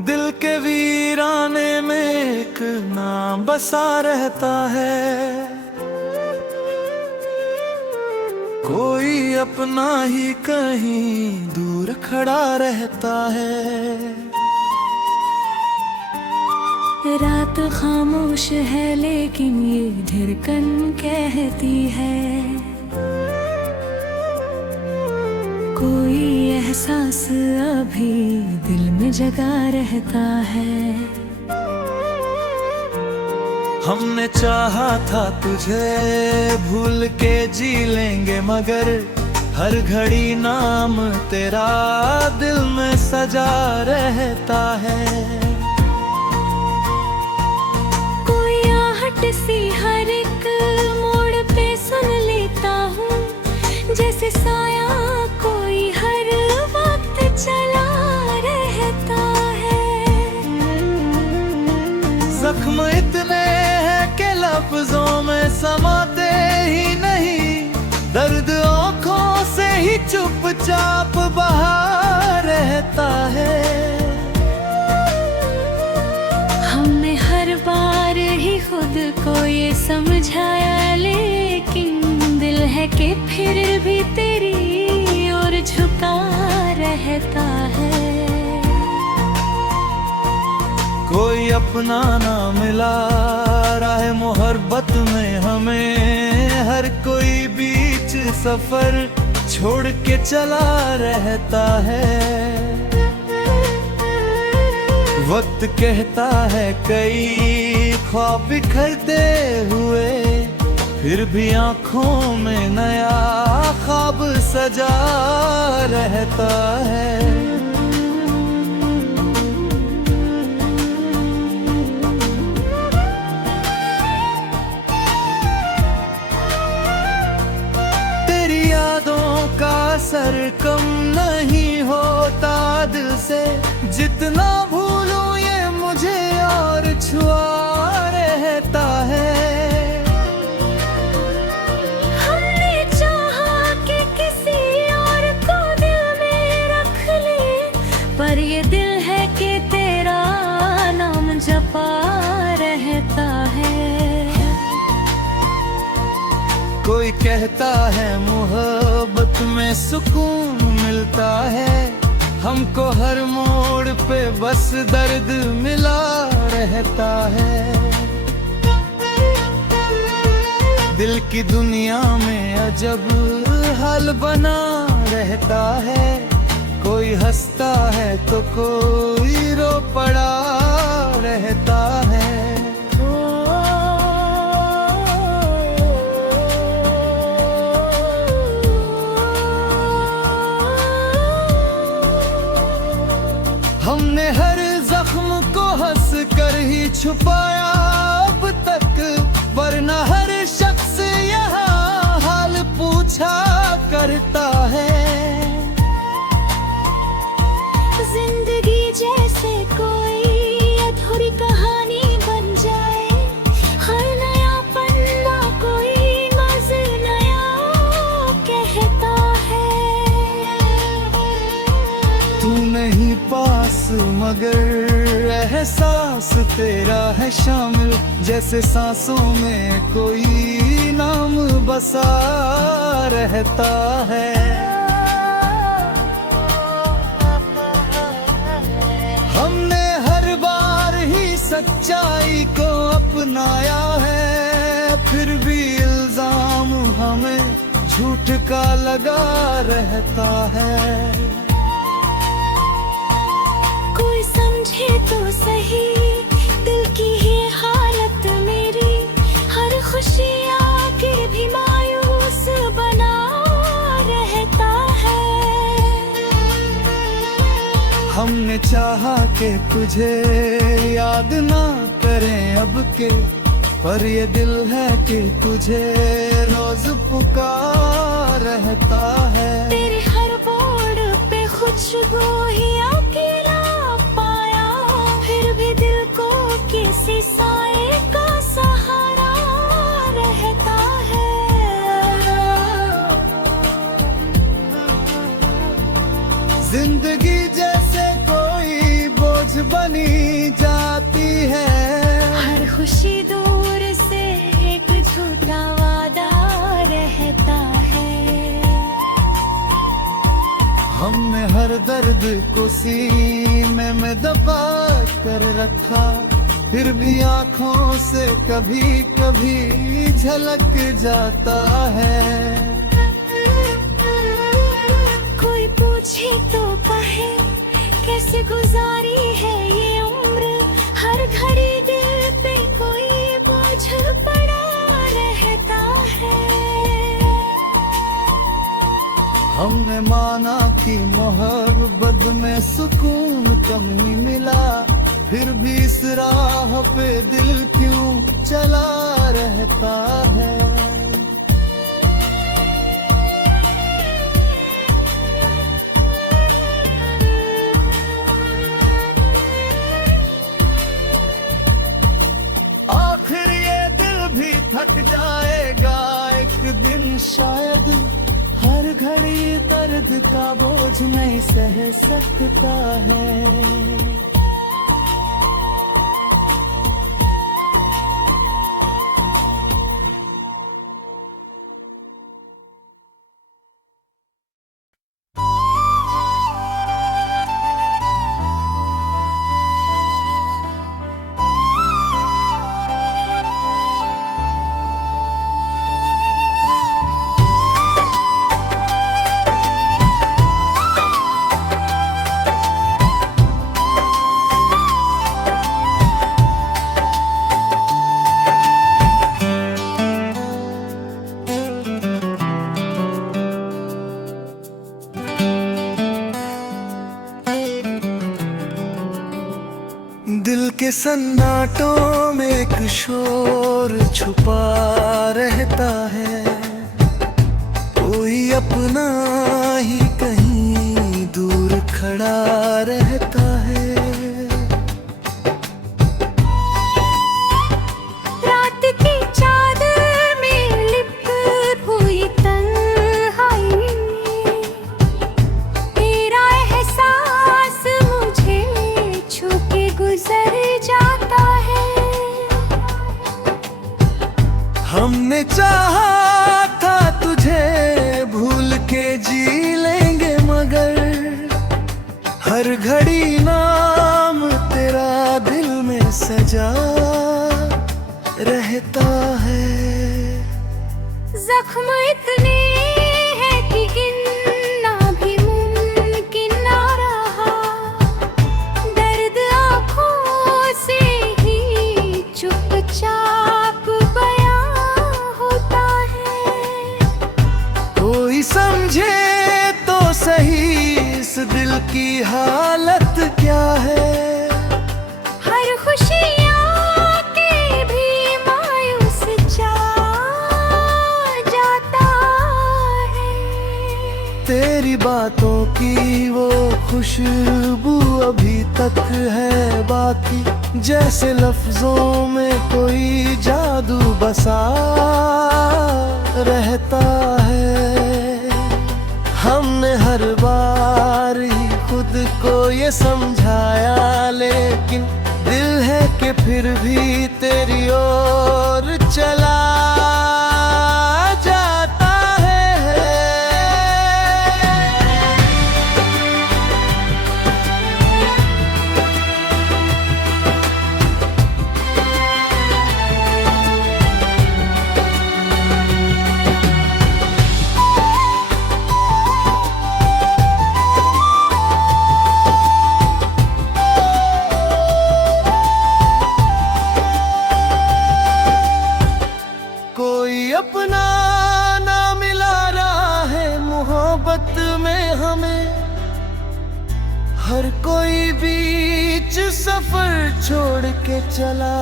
दिल के वीराने में एक नाम बसा रहता है, कोई अपना ही कहीं दूर खड़ा रहता है। रात खामोश है लेकिन ये धड़कन कहती है, कोई एहसास अभी दिल में जगा रहता है। हमने चाहा था तुझे भूल के जी लेंगे, मगर हर घड़ी नाम तेरा दिल में सजा रहता है। कोई आहट सी हर एक मोड़ पे सुन लेता हूँ, जैसे साया कोई हर वक्त चला रहता है। जख्म इतने हैं कि लफ्जों में समाते ही नहीं, दर्द आँखों से ही चुपचाप बहा रहता है। हमने हर बार ही खुद को ये समझाया, लेकिन दिल है कि फिर भी तेरी ओर झुका रहता है। कोई अपना ना मिला राह मोहब्बत में हमें, हर कोई बीच सफर छोड़ के चला रहता है। वक्त कहता है कई ख्वाब बिखरते हुए, फिर भी आंखों में नया ख्वाब सजा रहता है। तेरी यादों का असर कम नहीं होता दिल से, जितना भूलूं ये मुझे और छुआ रहता है। हमने चाहा कि किसी और को दिल में रख ले, पर ये दिल है कि तेरा नाम जपा रहता है। कोई कहता है मोहब्बत में सुकून मिलता है, हमको हर मोड़ पे बस दर्द मिला रहता है। दिल की दुनिया में अजब हाल बना रहता है, कोई हंसता है तो कोई रो पड़ा रहता है। हमने हर जख्म को हंस कर ही छुपाया अब तक, वरना हर शख्स यहाँ हाल पूछा करता है। जिंदगी जैसे कोई अधूरी कहानी बन जाए, हर नया पन्ना कोई मज़े नया कहता है। तू नहीं पास मगर एहसास तेरा है शामिल, जैसे सांसों में कोई नाम बसा रहता है। हमने हर बार ही सच्चाई को अपनाया है, फिर भी इल्जाम हमें झूठ का लगा रहता है। कोई समझे तो सही दिल की ये हालत मेरी, हर खुशी आके भी मायूस बना रहता है। हमने चाहा कि तुझे याद ना करें अब के, पर ये दिल है कि तुझे रोज पुकार रहता है। तेरे हर बोर्ड पे खुशबू ही अकेला पाया, फिर भी दिल को किसी साए का सहारा रहता है। जिंदगी जैसे कोई बोझ बनी जाती है। हर खुशी दूर से एक झूठा वादा रहता है। हमने हर दर्द को सीने में दबा कर रखा, फिर भी आँखों से कभी कभी झलक जाता है। कोई पूछे तो कहे कैसे गुजारी है ये उम्र, हर घड़ी दिल पे कोई बोझ पड़ा रहता है। हमने माना कि मोहब्बत में सुकून कम ही मिला, फिर भी इस राह पे दिल क्यों चला रहता है। आखिर ये दिल भी थक जाएगा एक दिन शायद, हर घड़ी दर्द का बोझ नहीं सह सकता है। दिल के सन्नाटों में एक शोर छुपा रहता है, कोई अपना ही कहीं दूर खड़ा रहता है। रात की चादर में लिपट हुई तन्हाई, तेरा एहसास मुझे छू के गुजर जाता है। हमने चाहा था तुझे भूल के जी लेंगे, मगर हर घड़ी नाम तेरा दिल में सजा रहता है। जख्म इतने हैं कि गिनना भी मुमकिन ना रहा, दर्द आँखों से ही चुपचाप बयां होता है। कोई समझे तो सही इस दिल की हालत क्या है। हर खुशियाँ के भी मायूस जा जाता है। तेरी बातों की वो खुशबू अभी तक है बाकी, जैसे लफ्जों में कोई जादू बसा रहता है। हमने हर बार ही खुद को ये समझाया, लेकिन दिल है कि फिर भी तेरी ओर चला जाता है। कोई अपना ना मिला रहा है मोहब्बत में हमें, हर कोई बीच सफर छोड़ के चला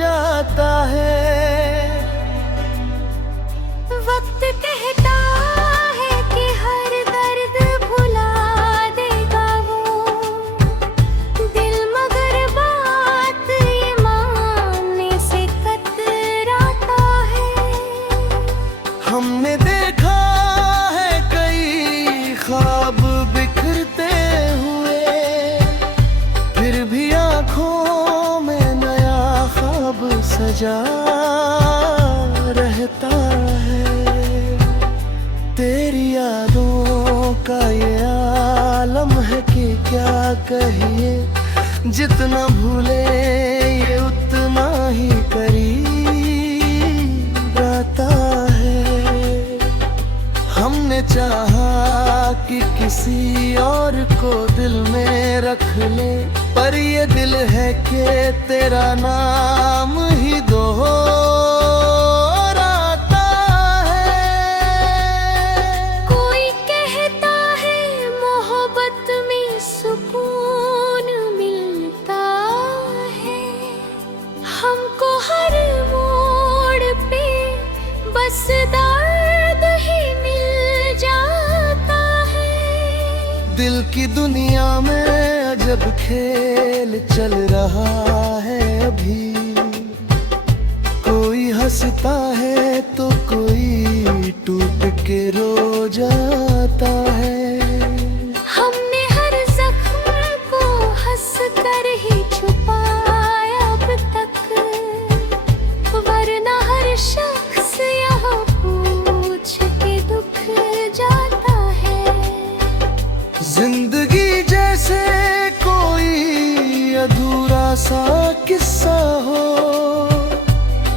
जाता है। वक्त कहता है कि हर दर्द भुला देगा वो दिल, मगर बात ये मानने से कतराता है। हमने देखा है कई ख्वाब बिखरते हुए, फिर भी बचा रहता है। तेरी यादों का ये आलम है कि क्या कहिए, जितना भूले ये उतना ही करीब आता है। हमने चाहा कि किसी और को दिल में रख ले, पर ये दिल है कि तेरा नाम ही दोहराता है। कोई कहता है मोहब्बत में सुकून मिलता है, हमको हर मोड़ पे बस दर्द ही मिल जाता है। दिल की दुनिया में अजब खेल चल रहा है अभी, कोई हंसता है तो कोई टूट के रो जाता है। हमने हर जख्म को हंस कर ही छुपाया अब तक, वरना हर शख्स यहाँ पूछ के दुख जाता है। जिंदगी जैसे कोई अधूरा सा किस्सा हो,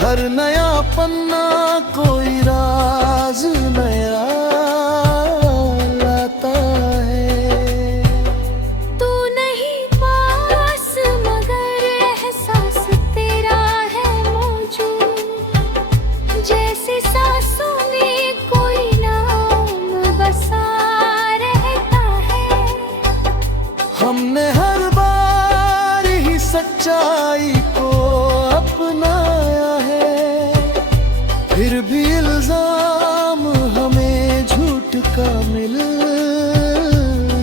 हर नया पन्ना कोई राज नया लाता है। तू नहीं पास मगर एहसास तेरा है मौजूद, जैसे सांसों में कोई नाम बसा रहता है। हमने हर बार ही सच्चाई को अपनाया है, फिर भी इल्जाम हमें झूठ का मिल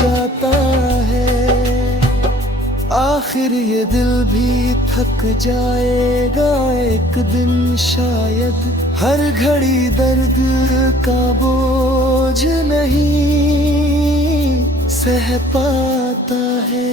जाता है। आखिर ये दिल भी थक जाएगा एक दिन शायद, हर घड़ी दर्द का बोझ नहीं सह पाता है।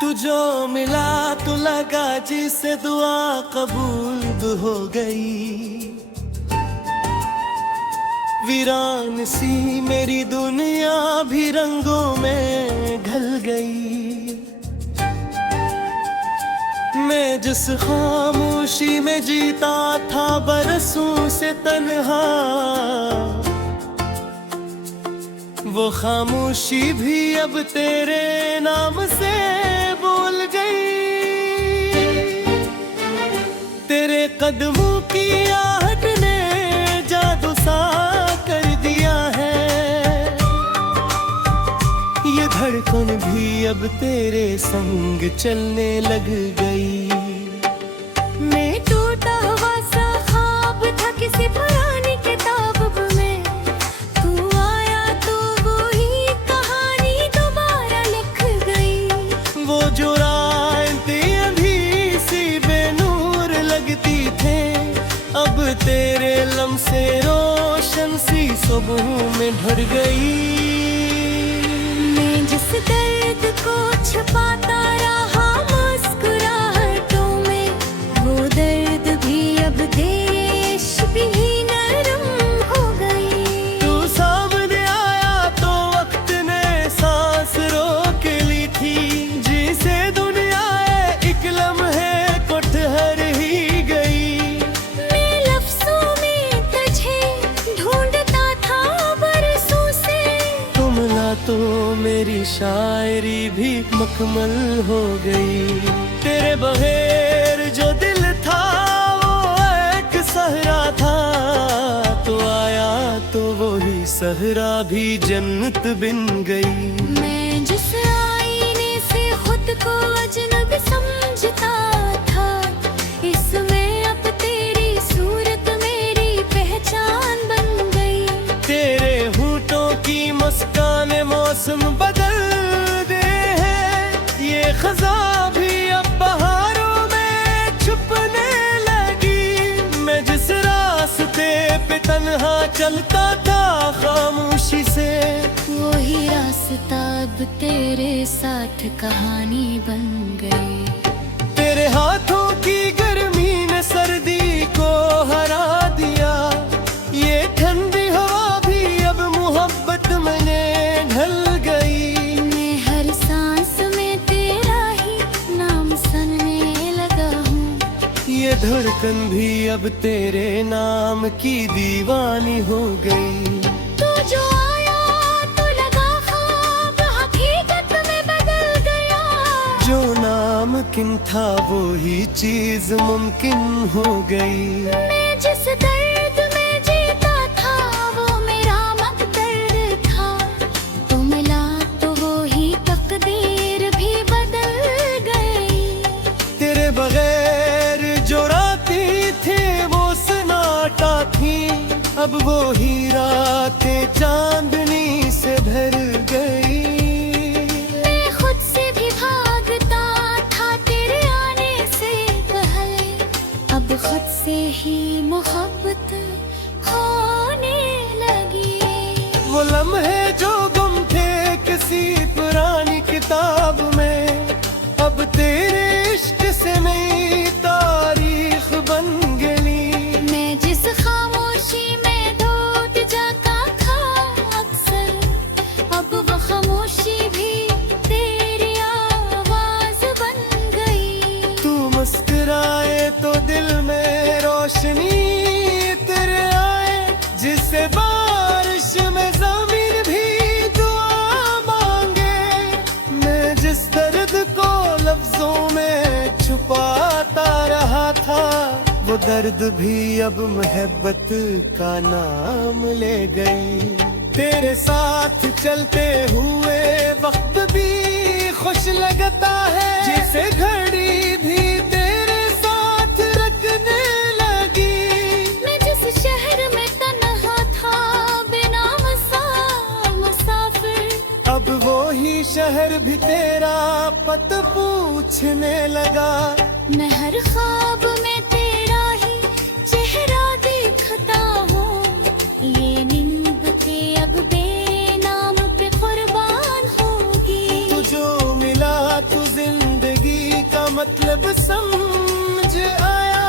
तू जो मिला तो लगा जिसे दुआ कबूल हो गई, वीरान सी मेरी दुनिया भी रंगों में ढल गई। मैं जिस खामोशी में जीता था बरसों से तन्हा, वो खामोशी भी अब तेरे नाम से बोल गई। तेरे कदमों की आहट ने जादू सा कर दिया है, ये धड़कन भी अब तेरे संग चलने लग गई। मैं टूटा हुआ सा ख्वाब था किसी पुरानी किताब में, तू आया तो वो ही कहानी दोबारा लिख गई। वो जो रातें अभी सी बेनूर लगती थे, अब तेरे लम्से रोशन सी सुबह में ढल गई। मैं जिस दर्द को छुपाता रहा मुस्कुराहटों में, वो दर्द भी अब तेरे इश्क ही नरम हो गई। तू सामने आया तो वक्त ने सांस रोक ली थी, जिसे दुनिया एक लम्हे को ठहर ही गई। मैं लफ्जों में तुझे ढूंढता था बरसों से, तुम ला तो मेरी शायरी भी मुकम्मल हो गई। तेरे बगैर जो दिल था वो एक सहरा था, तो आया तो वही सहरा भी जन्नत बन गई। मैं जिस आईने से खुद को अजनबी समझता था, इसमें अब तेरी सूरत मेरी पहचान बन गई। तेरे होंठ खजा भी अब बहारों में छुपने लगी। मैं जिस रास्ते पे तन्हा चलता था खामोशी से, वही रास्ता अब तेरे साथ कहानी बन गई। तेरे हाथों की गर्मी ने सर्दी को हरा दिया। ये ठंडी हवा भी अब मोहब्बत में ढल गई। मैं हर सांस में तेरा ही नाम सुनने लगा हूँ। ये धड़कन भी अब तेरे नाम की दीवानी हो गई। तू जो आया तो लगा ख्वाब हकीकत में बदल गया। जो नामुमकिन था वो ही चीज मुमकिन हो गई। मैं जिस दर्द में जीता था वो मेरा मकदर था। तू मिला तो वो ही तकदीर भी बदल गई। तेरे बगैर जो रातें थे वो सन्नाटा थी। अब वो ही रातें चांदनी से भर गई। मैं खुद से भी भागता था तेरे आने से पहले। अब खुद से ही मोहब्बत होने लगी। वो लम्हे जो गुम थे किसी पुरानी किताब में, अब तेरे इश्क से नई तारीख बन गई। मैं जिस खामोशी में टूट जाता था अक्सर, अब वो खामोशी भी तेरी आवाज बन गई। तू मुस्कुराए तो दिल में रोशनी तेरे आए। जिससे बारिश में जमीन भी दुआ मांगे। मैं जिस दर्द को लफ्जों में छुपाता रहा था, वो दर्द भी अब मोहब्बत का नाम ले गई। तेरे साथ चलते हुए वक्त भी खुश लगता है। जैसे घड़ी भी तेरे साथ रखने लगी। मैं जिस शहर में तन्हा था बिना मुसाफिर, अब वो ही शहर भी तेरा पत पूछने लगा। मैं हर ख्वाब में तेरा ही चेहरा देखता हूँ। ये नींद के अब बेनाम पे कुर्बान होगी। तू जो मिला तू जिंदगी का मतलब समझ आया।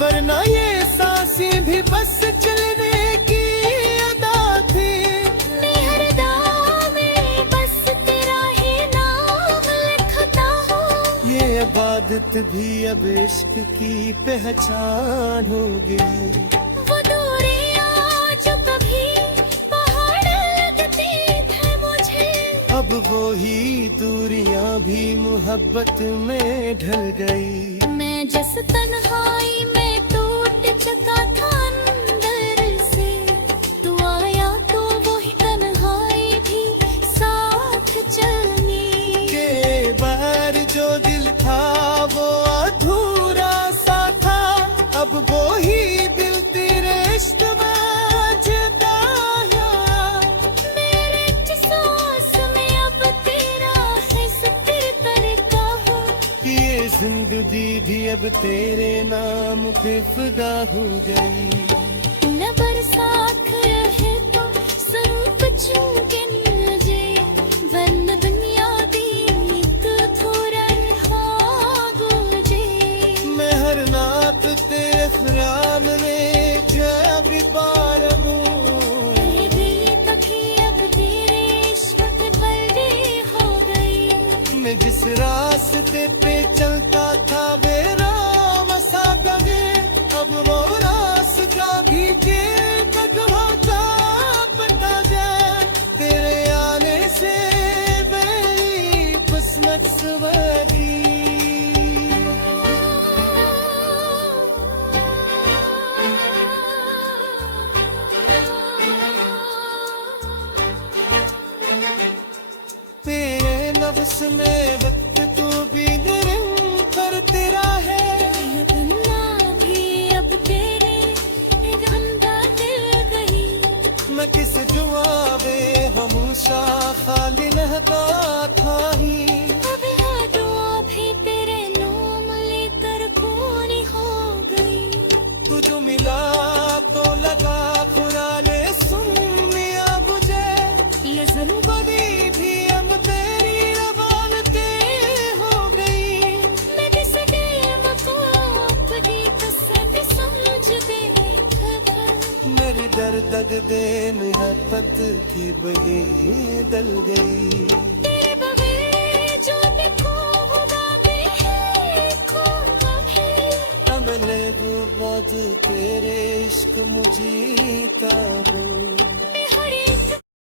वरना ये सांसें भी बस चलने की अदा थी। मैं हर दाव में बस तेरा ही नाम लिखता हूँ। ये इबादत भी अब इश्क की पहचान हो गई। वो दूरियां जो कभी पहाड़ लगती थे मुझे, अब वो ही दूरियां भी मोहब्बत में ढल गई। मैं जिस तन्हाई में टूट चुका था अंदर से, तू आया तो वही तन्हाई भी साथ चलनी। के बार जो दिल था वो अधूरा सा था। अब वो ही दिल तेरे इश्क में जीता है। मेरे सांस में अब तेरा हिस्सा करता हूँ। ये जिंदगी भी अब तेरे नाम पे फिदा हो गई। न बरसात रहे तो संग चुंगिन जे, वरना दुनिया दी एक थोड़ा हो जे। मैं हर नात तेरे ख्याल में जब भी पार हूँ। तेरी तकी अब तेरे इश्क पे बल्दी हो गई। मैं जिस रास्ते पे चलता था बेराम सा गए। अब वो रास्ता भी जेब होता पता जाए। तेरे आने से मेरी किस्मत सवरी। तेरे नफ्स में वक्त तू भी निरंतर तेरा है। दुनिया भी अब तेरे गंदा दिल गई। मैं किस जुआबे हमेशा खाली रहता था ही। अब यह दुआ भी दग दे मोहब्बत की बगी दल गई। तेरे बगैर जो देखो खुदा भी है खुदा भी। अमले वो बाद तेरे इश्क मुझे ताबो।